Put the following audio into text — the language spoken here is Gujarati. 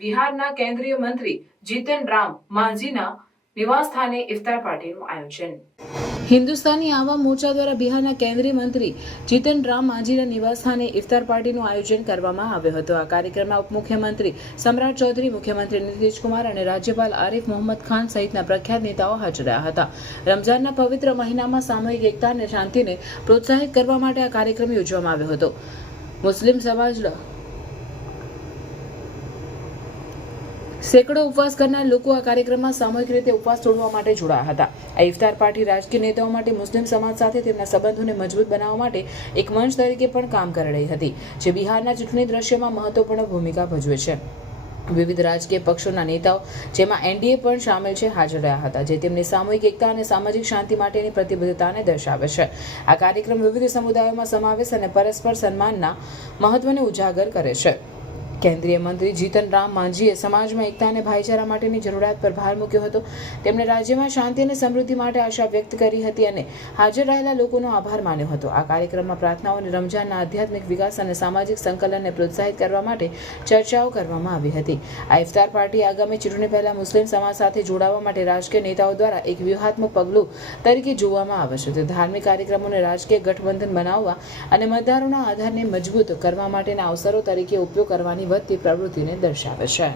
બિહારના કેન્દ્રીય મંત્રી જીતન રામ માંઝીના નિવાસસ્થાને ઇફતાર પાર્ટીનું આયોજન. હિન્દુસ્તાની આવામ મોરચા દ્વારા બિહારના કેન્દ્રીય મંત્રી જીતન રામ માંઝીના નિવાસસ્થાને ઇફતાર પાર્ટીનું આયોજન કરવામાં આવ્યું હતું. આ કાર્યક્રમમાં ઉપમુખ્યમંત્રી સમ્રાટ ચૌધરી, મુખ્યમંત્રી નીતિશકુમાર અને રાજ્યપાલ આરિફ મોહમ્મદ ખાન સહિતના પ્રખ્યાત નેતાઓ હાજર રહ્યા હતા. રમઝાનના પવિત્ર મહિનામાં સામૂહિક એકતા અને શાંતિને પ્રોત્સાહિત કરવા માટે આ કાર્યક્રમ યોજવામાં આવ્યો હતો. મુસ્લિમ સમાજના સેંકડો ઉપવાસ કરનાર લોકો આ કાર્યક્રમમાં સામૂહિક રીતે ઉપવાસ તોડવા માટે જોડાયા હતા. આ ઇફતાર પાર્ટી રાજકીય નેતાઓ માટે, મુસ્લિમ સમાજ સાથે તેમના સંબંધોને મજબૂત બનાવવા માટે એક મંચ તરીકે પણ કામ કરી રહી હતી, જે બિહારના ચૂંટણી દ્રશ્યમાં મહત્વપૂર્ણ ભૂમિકા ભજવે છે. વિવિધ રાજકીય પક્ષોના નેતાઓ, જેમાં એનડીએ પણ સામેલ છે, હાજર રહ્યા હતા, જે તેમની સામૂહિક એકતા અને સામાજિક શાંતિ માટેની પ્રતિબદ્ધતાને દર્શાવે છે. આ કાર્યક્રમ વિવિધ સમુદાયોમાં સમાવેશ અને પરસ્પર સન્માનના મહત્વને ઉજાગર કરે છે. કેન્દ્રીય મંત્રી જીતન રામ માંઝીએ સમાજમાં એકતા અને ભાઈચારા માટેની જરૂરિયાત પર ભાર મૂક્યો હતો. તેમણે રાજ્યમાં શાંતિ અને સમૃદ્ધિ માટે આશા વ્યક્ત કરી હતી અને હાજર રહેલા લોકોનો આભાર માન્યો હતો. આ કાર્યક્રમમાં પ્રાર્થનાઓ અને રમઝાનના આધ્યાત્મિક વિકાસ અને સામાજિક સંકલનને પ્રોત્સાહિત કરવા માટે ચર્ચાઓ કરવામાં આવી હતી. આ ઇફતાર પાર્ટી આગામી ચૂંટણી પહેલા મુસ્લિમ સમાજ સાથે જોડાવા માટે રાજકીય નેતાઓ દ્વારા એક વ્યૂહાત્મક પગલું તરીકે જોવામાં આવે છે. ધાર્મિક કાર્યક્રમોને રાજકીય ગઠબંધન બનાવવા અને મતદારોના આધારને મજબૂત કરવા માટેના અવસરો તરીકે ઉપયોગ કરવાની વધતી પ્રવૃત્તિને દર્શાવે છે.